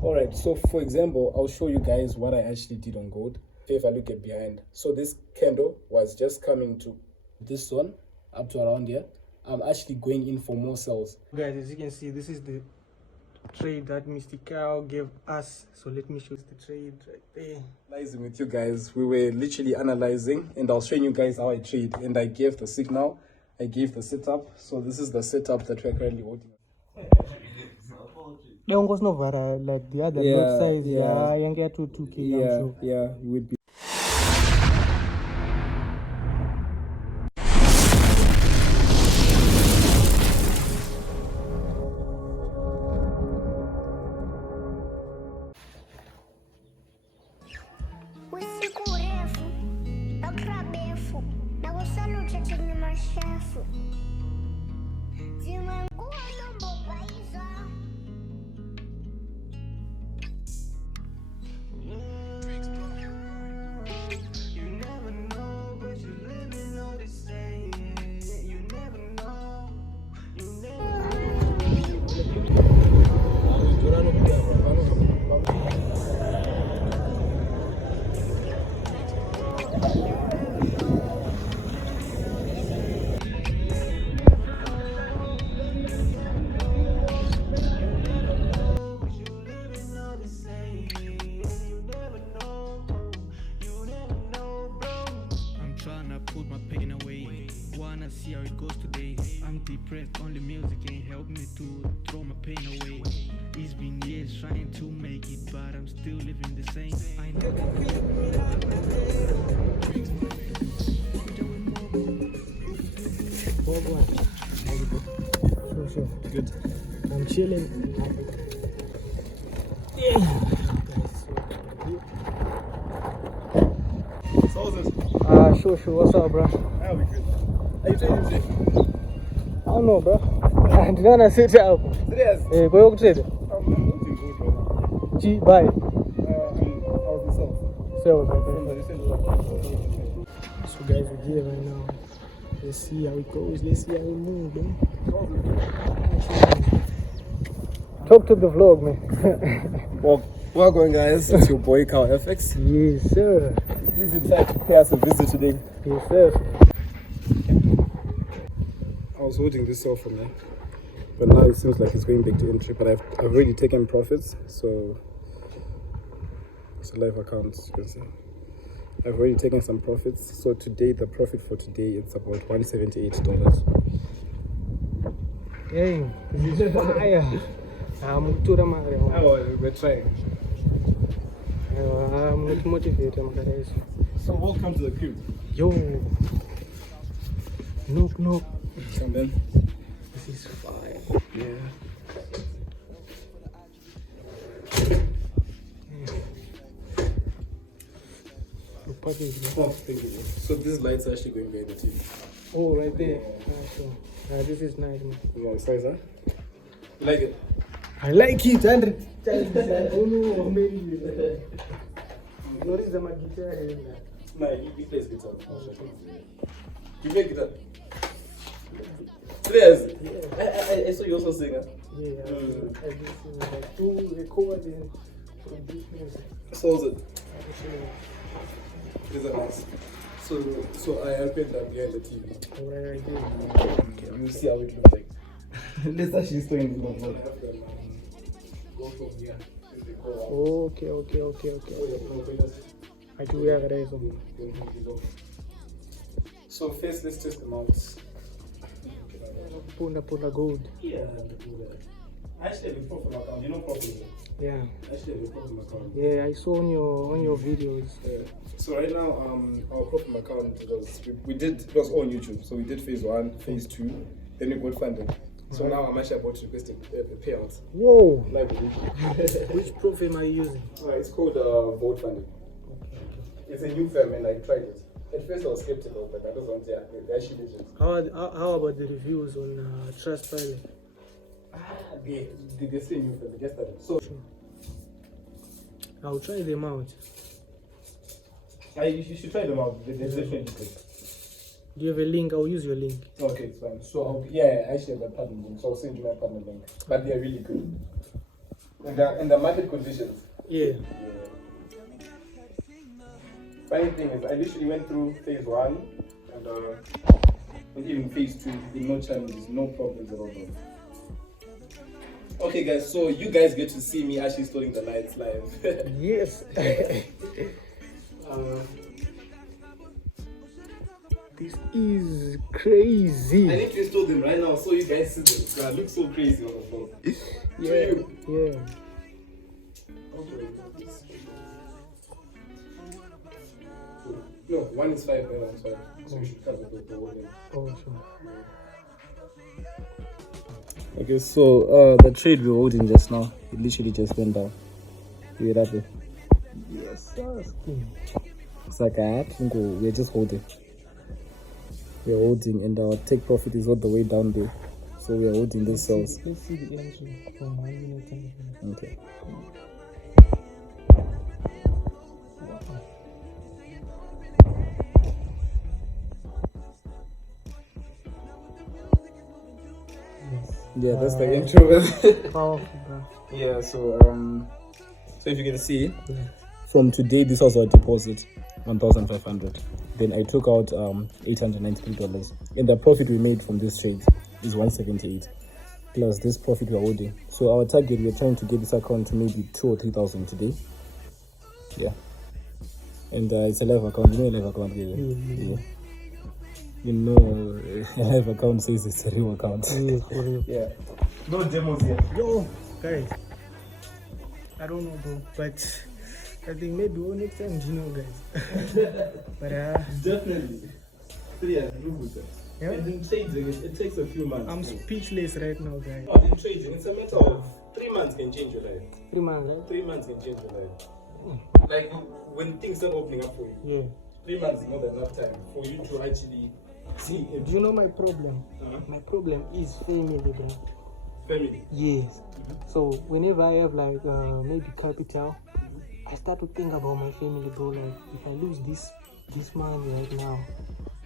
All right, so for example, I'll show you guys what I actually did on gold. If I look at behind, so this candle was just coming to this one up to around here. I'm actually going in for more sells. Guys, as you can see, this is the trade that Mr. Cow gave us. So let me show you the trade right there. Analyzing with you guys, we were literally analyzing, and I was showing you guys how I trade, and I gave the signal, I gave the setup. So this is the setup that we're currently holding. Like the other lot size, you get to 2K. Yeah, you would be. See how it goes today. I'm depressed, only music ain't help me to throw my pain away. It's been years trying to make it, but I'm still living the same. I know. Sure. Good. I'm chilling. Sure. What's up, bro? That'll be good. Are you trading today? I don't know, bro. I didn't want to sit up. Serious? Go trade. G, buy. I'll be sold. Sell, So, guys, we're here right now. Let's see how it goes. Let's see how we move, man. Talk to the vlog, man. Well going, guys. It's your boy Cow FX. Yes, sir. Please in fact pay us a visit today. Yes, sir. I was holding this off from there, but now it seems like it's going back to entry. But I've already taken profits, so it's a live account, as you can see. I've already taken some profits. So today, the profit for today, it's about $178. Hey, this is fire. We're trying. I'm motivated. So welcome to the crib. Yo. Nope. Come in. This is fire. Yeah. Oh, thank you. So this light's actually going behind the TV. Oh, right there. This is nice, man. Yeah, it's nice, huh? You like it? I like it, 100 times. Oh no, maybe. Notice my guitar here. No, he plays guitar. You play guitar? Serious? Yeah. I saw you also sing, huh? Yeah, I do sing. Like, to record and produce music. So is it? These are nice. So I opened that behind the TV. Alright, I do. You see how it looks like. Let's actually stay in the vlog. Go from here. Okay. I do have a reason. So first, let's test them out. Punda gold. Yeah, actually, the profile account. You know profile. Yeah. Actually, the profile account. Yeah, I saw on your videos. Yeah. So right now, our profile account it was all on YouTube. So we did phase 1, phase 2, then we got funding. So now I'm actually about to request a payout. Whoa! Like Which profile am I using? It's called Vote Funding. Okay. It's a new firm and I tried it. At first I was skeptical, but I don't want to. They're actually legit. How about the reviews on Trustpilot? They say new firm, they just started. So I'll try them out. You should try them out. They're definitely good. Do you have a link? I'll use your link. Okay, it's fine. So I actually have a partner link, so I'll send you my partner link. But they're really good. in the market conditions. Yeah. Funny thing is, I literally went through phase 1 and even phase 2 with no challenges, no problems at all. Okay, guys, so you guys get to see me actually installing the lights live. Yes. This is crazy. I need to install them right now so you guys see them. So I look so crazy on the phone. Yeah. Yeah. No, one is 5, the other one's 5. So we should cover the whole thing. Oh, sure. Okay, so the trade we were holding just now, it literally just went down. You have it. Yes, asking. It's like we're just holding. We're holding, and our take profit is all the way down there. So we are holding these cells. Let's see the entry from 1 minute time. Okay. Yeah, that's the intro. Powerful, bro. Yeah, so if you can see, from today this was our deposit, 1,500. Then I took out $893, and the profit we made from this trade is 178 plus this profit we're holding. So our target, we're trying to get this account to maybe 2,000 or 3,000 today. Yeah, and it's a live account. You know, a live account, yeah. You know, a live account says it's a real account. Yeah, for real. Yeah. No demos yet. Yo, guys. I don't know, bro, but I think maybe next time, you know, guys. But Definitely. So yeah, look with that. Yeah? And in trading, it takes a few months. I'm speechless right now, guys. Not in trading, it's a matter of 3 months can change your life. 3 months, right? 3 months can change your life. Like when things start opening up for you, Yeah. 3 months is not enough time for you to actually see it. Do you know my problem? My problem is family, bro. Family. Yes. So whenever I have like maybe capital, I start to think about my family, bro. Like if I lose this money right now,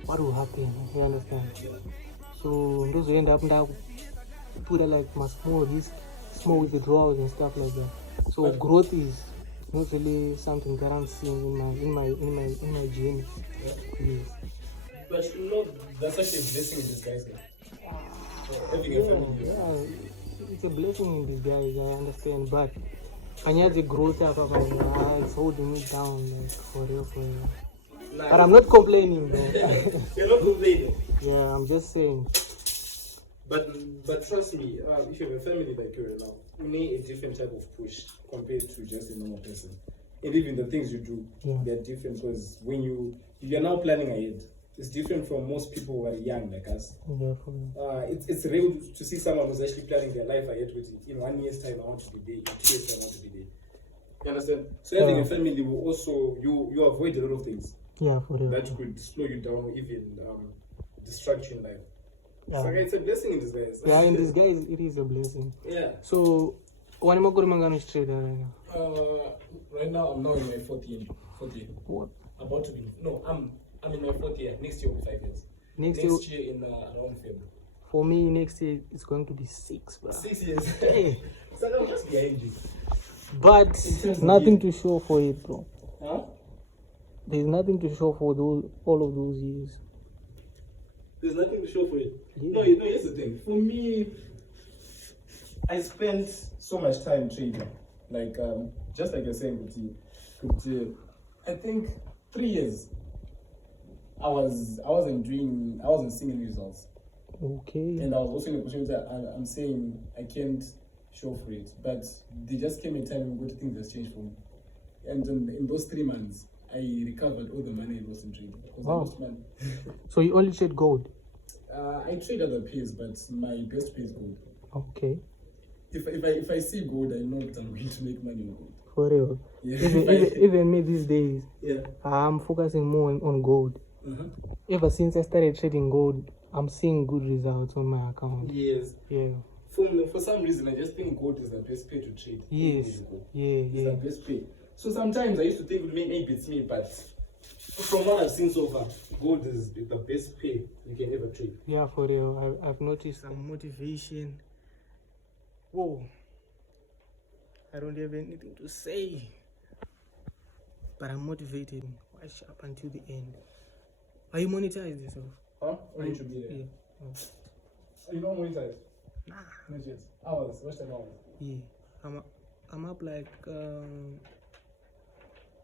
what will happen? You understand? So those will end up now put like my small risk, small withdrawals and stuff like that. So growth is not really something that I'm seeing in my journey. Yes. But you know, that's actually a blessing in disguise. Having a family. Yeah, it's a blessing in disguise, I understand, but I need the growth up of it's holding me down, like, for real. Nah, But I'm not complaining, bro. You're not complaining. Yeah, I'm just saying. But trust me, if you have a family like you right now, you need a different type of push compared to just a normal person. And even the things you do, they're different, because if you're now planning ahead, it's different from most people who are young like us. Yeah, for me. It's rare to see someone who's actually planning their life ahead with in 1 year's time I want to be there, in 2 years time I want to be there. You understand? So having a family will also you avoid a lot of things. Yeah, for real. That could slow you down or even distract you in life. Yeah. So it's a blessing in disguise. Yeah, in disguise, it is a blessing. Yeah. So, when am I going to trade right now? Right now I'm now in my 4th year. What? About to be I'm in my 4th year. Next year will be 5 years. Next year in around February. For me, next year it's going to be 6, bro. 6 years. Hey. So I'm just behind you. But nothing to show for it, bro. Huh? There's nothing to show for all of those years. There's nothing to show for it. Yeah. No, here's the thing. For me, I spent so much time trading. Like, just like you're saying, I think 3 years. I wasn't seeing any results. Okay. And I was also in a position that I'm saying I can't show for it. But there just came a time when things just changed for me. And in those 3 months, I recovered all the money I lost in trading. Because I lost money. So you only trade gold? I trade other pairs, but my best pair is gold. Okay. If I see gold, I know that I'm going to make money on gold. For real. Yeah. Even me these days, yeah. I'm focusing more on gold. Ever since I started trading gold, I'm seeing good results on my account. Yes. Yeah. For some reason, I just think gold is the best pay to trade. Yes. It's the best pay. So sometimes I used to think maybe it's me, but from what I've seen so far, gold is the best pay you can ever trade. Yeah, for real. I've noticed some motivation. Whoa. I don't have anything to say. But I'm motivated. Watch up until the end. Are you monetized yourself? Huh? Or you should be there. Yeah. Oh. Are you not monetized? Nah. Not yet. Hours. What's the hours? Yeah. I'm up like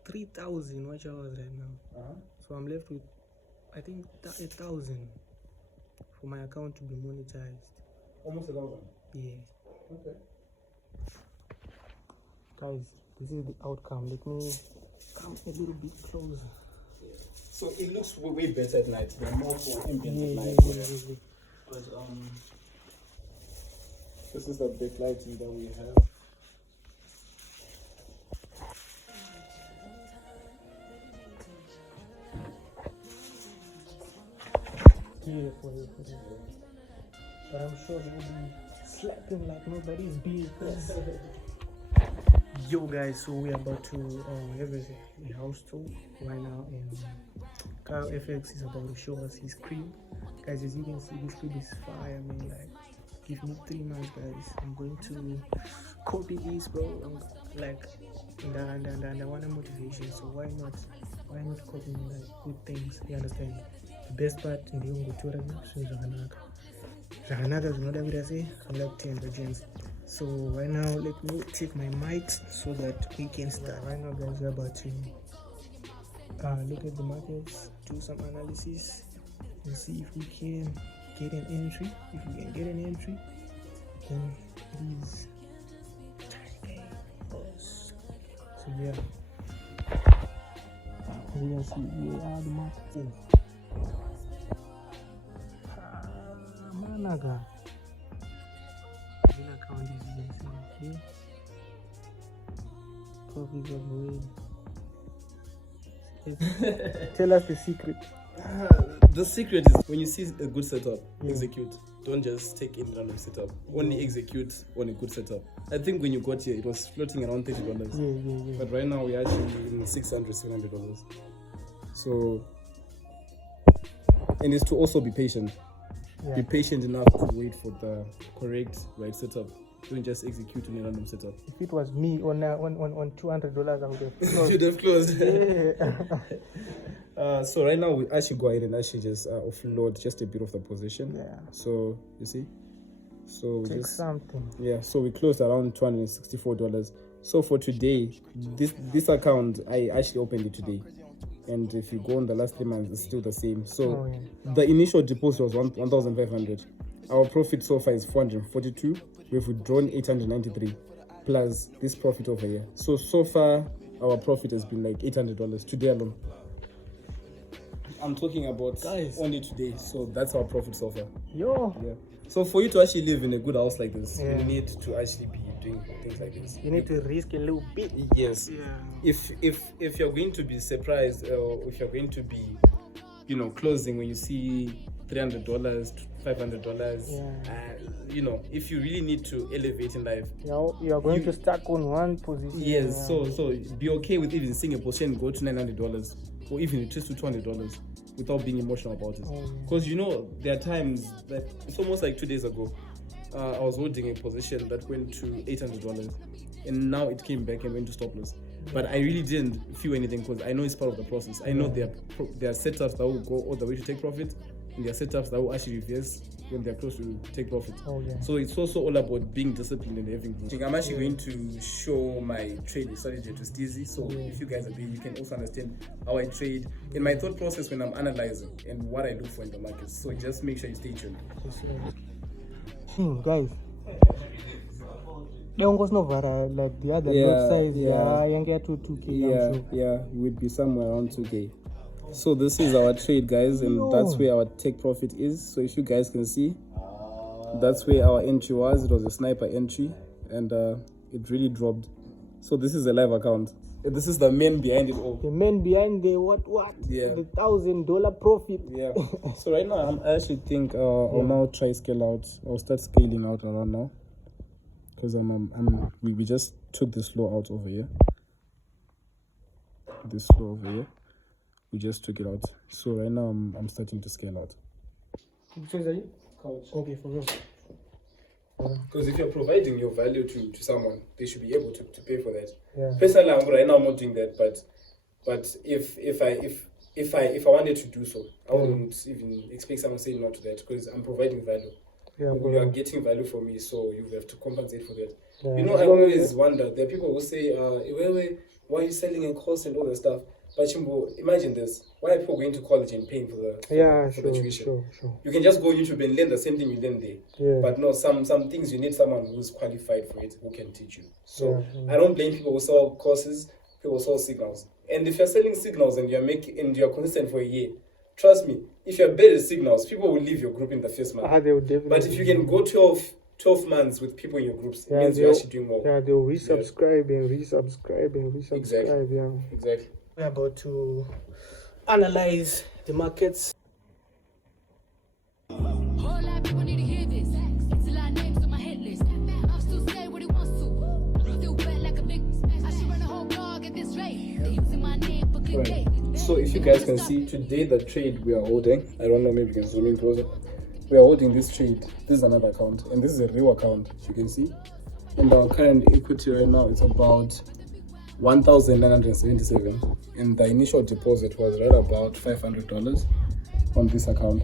3,000 watch hours right now. So I'm left with I think 1,000 for my account to be monetized. Almost 1,000. Yeah. Okay. Guys, this is the outcome. Let me come a little bit closer. So it looks way better at night. They're more for ambient at night. Yeah. But this is the big lighting that we have. Yeah, for you. But I'm sure they will be slapping like nobody's business. Yo guys, so we're about to have a house tour right now, and Kyle FX is about to show us his crib. Guys, as you can see, this crib is fire. I mean, like, give me 3 months, guys. I'm going to copy this, bro. I'm like, and I want a motivation, so why not copying like good things? You understand? The best part in the young tour is Zahanaka is not every day. I'm like 10 gents. So right now, let me take my mic so that we can start. Right now, guys, we're about to look at the markets, do some analysis, and see if we can get an entry. If we can get an entry, then it is time for us. So yeah, as you can see, we are the market. Managa. Account is okay. Profit of way. Tell us the secret. The secret is when you see a good setup, execute. Don't just take any random setup. Only execute on a good setup. I think when you got here, it was floating around $30. Yeah. But right now we're actually in $600-$700. So, and it's to also be patient. Yeah. Be patient enough to wait for the correct right setup. Don't just execute on a random setup. If it was me on $200, I would have closed. Should have closed. Yeah. So right now we actually go ahead and actually just offload just a bit of the position. Yeah. So you see, so we Take just something. yeah. So we closed around $264. So for today, this account I actually opened it today, and if you go on the last 3 months, it's still the same. So the initial deposit was 1,500. Our profit so far is 442. We've withdrawn 893 plus this profit over here. So far our profit has been like $800 today alone. I'm talking about guys only today. So that's our profit so far. Yo. Yeah. So for you to actually live in a good house like this, you need to actually be doing things like this. You need to risk a little bit. Yes. Yeah. If you're going to be surprised, or if you're going to be, closing when you see $300, $500, if you really need to elevate in life, you are going to stack on one position. Yes. So be okay with even seeing a position go to $900 or even just to $200 without being emotional about it. Because there are times that it's almost like 2 days ago, I was holding a position that went to $800, and now it came back and went to stop loss. But I really didn't feel anything because I know it's part of the process. I know there are setups that will go all the way to take profit, and there are setups that will actually reverse when they're close to take profit. So it's also all about being disciplined and having growth. I'm actually going to show my trading strategy to Steezy. So if you guys are there, you can also understand how I trade and my thought process when I'm analyzing and what I look for in the market. So just make sure you stay tuned. Guys, like the other lot size, you get to 2K. Yeah, we'd be somewhere around 2K. So this is our trade, guys, and that's where our take profit is. So if you guys can see, that's where our entry was. It was a sniper entry, and it really dropped. So this is a live account. This is the man behind it all. The man behind the what? Yeah. The $1,000 profit. Yeah. So right now, I actually think I'll now try scale out. I'll start scaling out around now, because we just took this low out over here. This low over here. We just took it out. So right now I'm starting to scale out. Which one are you? Couch. Okay, for real. Because if you're providing your value to someone, they should be able to pay for that. Yeah. Personally, right now I'm not doing that, but if I wanted to do so, I wouldn't even expect someone saying no to that, because I'm providing value. Yeah, You are getting value from me, so you have to compensate for that. Yeah. You know, I always wonder, there are people who say, why are you selling a course and all that stuff? But Chimbo, imagine this. Why are people going to college and paying for the tuition? Sure. You can just go on YouTube and learn the same thing you learn there. Yeah. But no, some things you need someone who's qualified for it, who can teach you. So I don't blame people who sell courses, people who sell signals. And if you're selling signals and you're consistent for a year, trust me, if you're bad at signals, people will leave your group in the first month. They will definitely. But if you can go 12 months with people in your groups, it means you're actually doing well. Yeah, they'll resubscribe and resubscribe and resubscribe. Exactly. Yeah. Exactly. We're about to analyze the markets. Whole lot of people need to hear this. It's a lot of names on my hit list. I'll still say what he wants to. Still wet like a big. I should run a whole blog at this rate. They using my name for clickbait. So if you guys can see today, the trade we are holding, I don't know, maybe you can zoom in closer. We are holding this trade. This is another account, and this is a real account, as you can see. And our current equity right now is about 1,977, and the initial deposit was right about $500 on this account,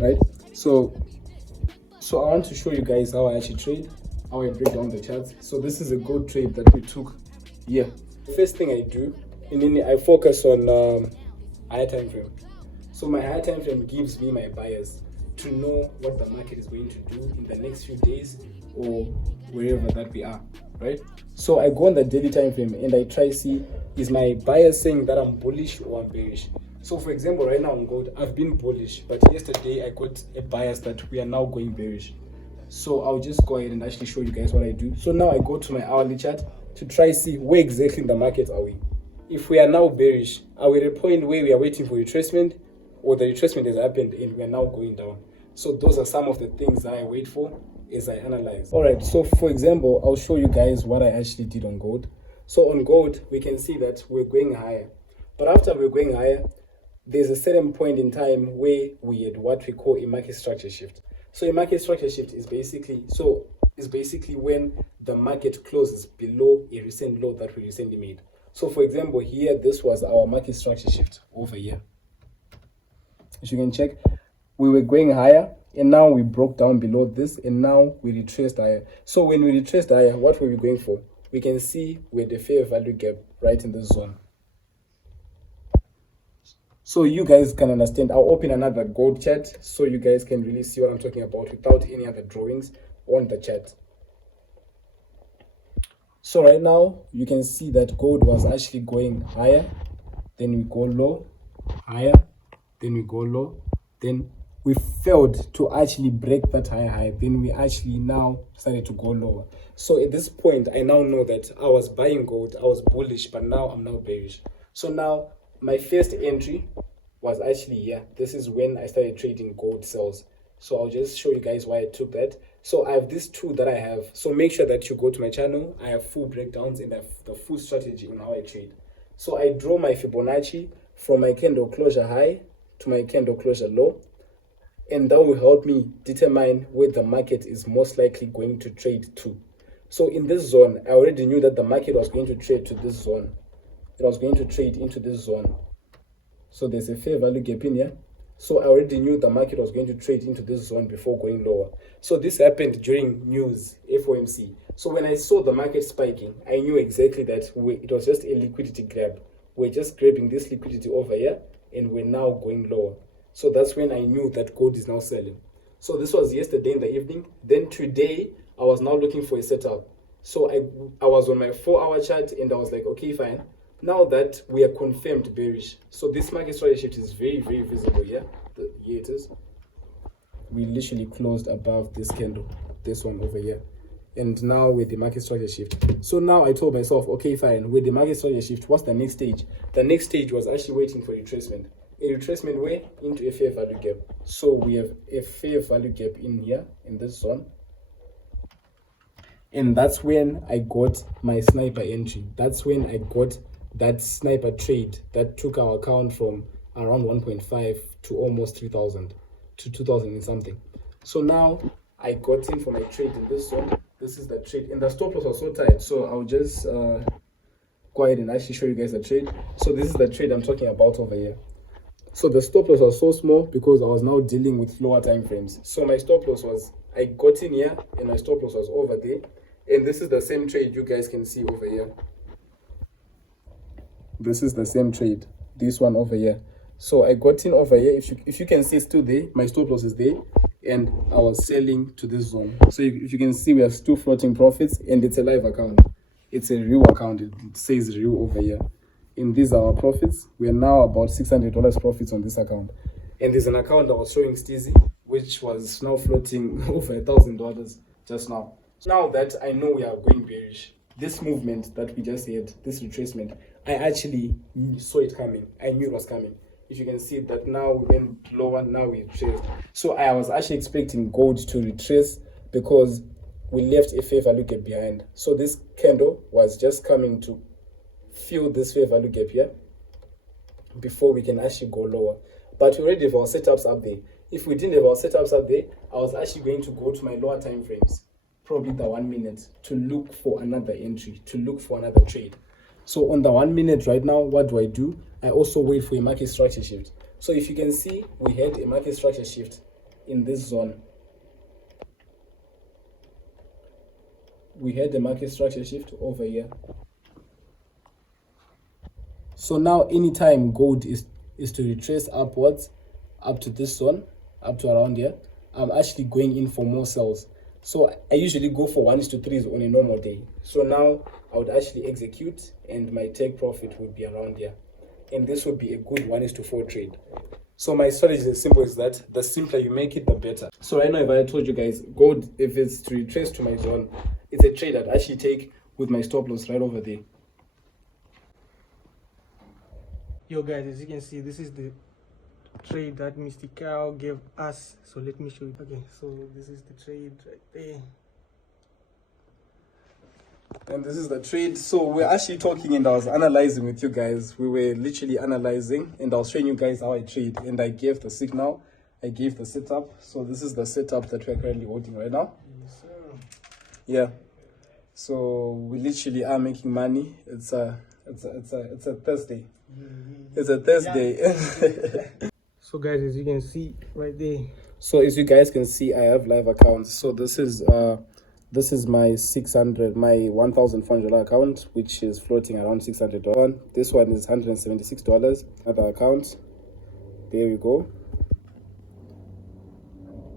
right? So I want to show you guys how I actually trade, how I break down the charts. So this is a good trade that we took here. First thing I do, and then I focus on higher time frame. So my higher time frame gives me my bias to know what the market is going to do in the next few days or wherever that we are, right? So I go on the daily time frame and I try see, is my bias saying that I'm bullish or I'm bearish? So for example, right now on gold, I've been bullish, but yesterday I got a bias that we are now going bearish. So I'll just go ahead and actually show you guys what I do. So now I go to my hourly chart to try see where exactly in the market are we. If we are now bearish, are we at a point where we are waiting for retracement, or the retracement has happened and we are now going down? So those are some of the things that I wait for as I analyze. All right, so for example, I'll show you guys what I actually did on gold. So on gold, we can see that we're going higher. But after we're going higher, there's a certain point in time where we had what we call a market structure shift. So a market structure shift is basically when the market closes below a recent low that we recently made. So for example, here, this was our market structure shift over here. As you can check, we were going higher and now we broke down below this and now we retraced higher. So when we retraced higher, what were we going for? We can see we're the fair value gap right in this zone. So you guys can understand. I'll open another gold chart so you guys can really see what I'm talking about without any other drawings on the chart. So right now you can see that gold was actually going higher, then we go low, higher, then we go low, then we failed to actually break that high, then we actually now started to go lower. So at this point, I now know that I was buying gold, I was bullish, but now I'm now bearish. So now my first entry was actually here. This is when I started trading gold sells. So I'll just show you guys why I took that. So I have this tool that I have. So make sure that you go to my channel. I have full breakdowns and I have the full strategy on how I trade. So I draw my Fibonacci from my candle closure high to my candle closure low. And that will help me determine where the market is most likely going to trade to. So in this zone, I already knew that the market was going to trade to this zone. It was going to trade into this zone. So there's a fair value gap in here. So I already knew the market was going to trade into this zone before going lower. So this happened during news, FOMC. So when I saw the market spiking, I knew exactly that it was just a liquidity grab. We're just grabbing this liquidity over here and we're now going lower. So that's when I knew that gold is now selling. So this was yesterday in the evening. Then today, I was now looking for a setup. So I was on my 4-hour chart and I was like, okay, fine. Now that we are confirmed bearish. So this market strategy shift is very, very visible here. Here it is. We literally closed above this candle, this one over here. And now with the market structure shift. So now I told myself, okay, fine. With the market structure shift, what's the next stage? The next stage was actually waiting for retracement. A retracement way into a fair value gap. So we have a fair value gap in here, in this zone. And that's when I got my sniper entry. That's when I got that sniper trade that took our account from around 1.5 to almost 3,000 to 2,000 and something. So now I got in for my trade in this zone. This is the trade, and the stop loss was so tight. So I'll just go ahead and actually show you guys the trade. So this is the trade I'm talking about over here. So the stop loss was so small because I was now dealing with lower time frames. So my stop loss was, I got in here and my stop loss was over there. And this is the same trade you guys can see over here. This is the same trade, this one over here. So I got in over here. If you can see, it's still there. My stop loss is there, and I was selling to this zone. So if you can see, we have still floating profits, and it's a live account. It's a real account. It says real over here. And these are our profits. We are now about $600 profits on this account. And there's an account that was showing steezy, which was now floating over $1,000 just now. So now that I know we are going bearish, this movement that we just had, this retracement, I actually saw it coming. I knew it was coming. If you can see that now we went lower, now we retraced. So I was actually expecting gold to retrace because we left a fair value gap behind. So this candle was just coming to fill this fair value gap here before we can actually go lower. But we already have our setups up there. If we didn't have our setups up there, I was actually going to go to my lower time frames, probably the 1 minute, to look for another entry, to look for another trade. So on the 1 minute right now, what do? I also wait for a market structure shift. So if you can see, we had a market structure shift in this zone. We had the market structure shift over here. So now anytime gold is to retrace upwards, up to this zone, up to around here, I'm actually going in for more sells. So I usually go for 1:3s on a normal day. So now I would actually execute and my take profit would be around here. And this would be a good 1:4 trade. So my strategy is as simple as that. The simpler you make it, the better. So right now, if I told you guys, gold, if it's to retrace to my zone, it's a trade I'd actually take with my stop loss right over there. Yo guys, as you can see, this is the trade that Mr. Cow gave us. So let me show you. Okay, so this is the trade right there. And this is the trade. So we're actually talking and I was analyzing with you guys. We were literally analyzing and I was showing you guys how I trade. And I gave the signal. I gave the setup. So this is the setup that we're currently holding right now. Yes, sir. Yeah. So we literally are making money. It's a Thursday. It's a Thursday. Yeah. So guys, as you can see right there. So as you guys can see, I have live accounts. So this is my $1,400 account, which is floating around $600. This one is $176. Another account. There we go.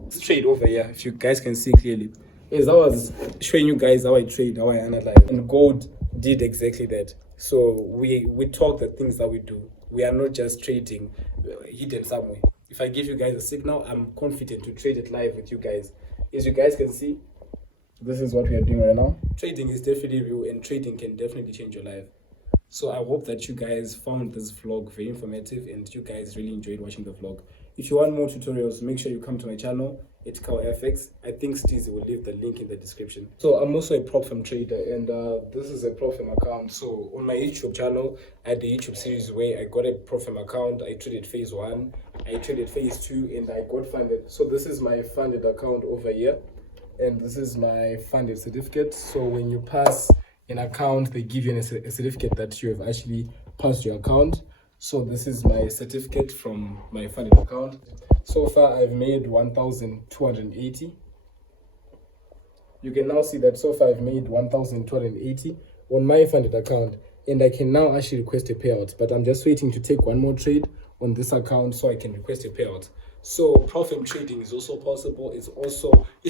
This trade over here, if you guys can see clearly, is I was showing you guys how I trade, how I analyze, and gold did exactly that. So we talk the things that we do. We are not just trading hidden somewhere. If I give you guys a signal, I'm confident to trade it live with you guys. As you guys can see, this is what we are doing right now. Trading is definitely real and trading can definitely change your life. So I hope that you guys found this vlog very informative and you guys really enjoyed watching the vlog. If you want more tutorials, make sure you come to my channel. It's CowFX. I think Steezy will leave the link in the description. So I'm also a prop firm trader and this is a prop firm account. So on my YouTube channel, I had the YouTube series where I got a prop firm account. I traded phase 1, I traded phase 2 and I got funded. So this is my funded account over here. And this is my funded certificate. So when you pass an account, they give you a certificate that you have actually passed your account. So this is my certificate from my funded account. So far I've made 1,280. You can now see that so far I've made 1,280 on my funded account, and I can now actually request a payout, but I'm just waiting to take one more trade on this account so I can request a payout. So profit trading is also possible. It's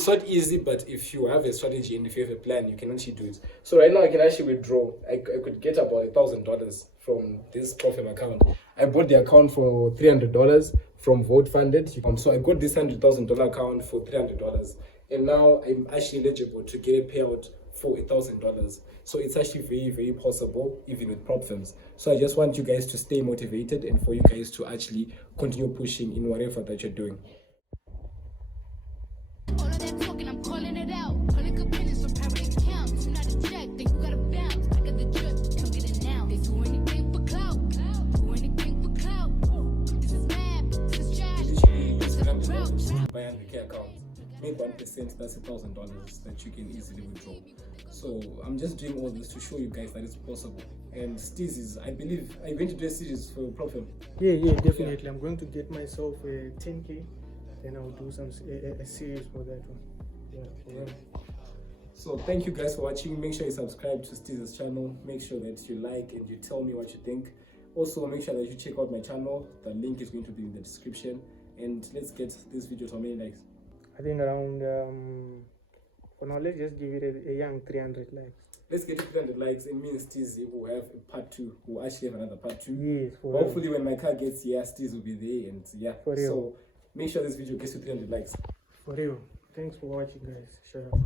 not easy, but if you have a strategy and if you have a plan, you can actually do it. So right now I can actually withdraw. I could get about $1,000 from this profit account. I bought the account for $300 from Vote Funded. So I got this $100,000 account for $300, and now I'm actually eligible to get a payout for $1,000. So it's actually very, very possible even with prop firms. So I just want you guys to stay motivated and for you guys to actually continue pushing in whatever that you're doing. All of that talking, I'm calling it out. Calling good business from private accounts. You not a check, think you gotta bounce. I got the drip, come get it now. They do anything for clout. Do anything for clout. This is mad, this is trash. This is approach. My 100K account. make 1%, that's $1,000 that you can easily withdraw. So I'm just doing all this to show you guys that it's possible. And Steez, I believe, are you going to do a series for your profile? Yeah, definitely. I'm going to get myself a 10K, then I'll do a series for that one. Yeah. So thank you guys for watching. Make sure you subscribe to Steez's channel. Make sure that you like and you tell me what you think. Also, make sure that you check out my channel. The link is going to be in the description. And let's get this video to how many likes? I think around, for now, let's just give it a young 300 likes. Let's get to 300 likes. It means Steez will have a part 2. We'll actually have another part 2. Yes, for hopefully when my car gets here, Steez will be there. And yeah, for real. So make sure this video gets to 300 likes. For real. Thanks for watching, guys. Shut up.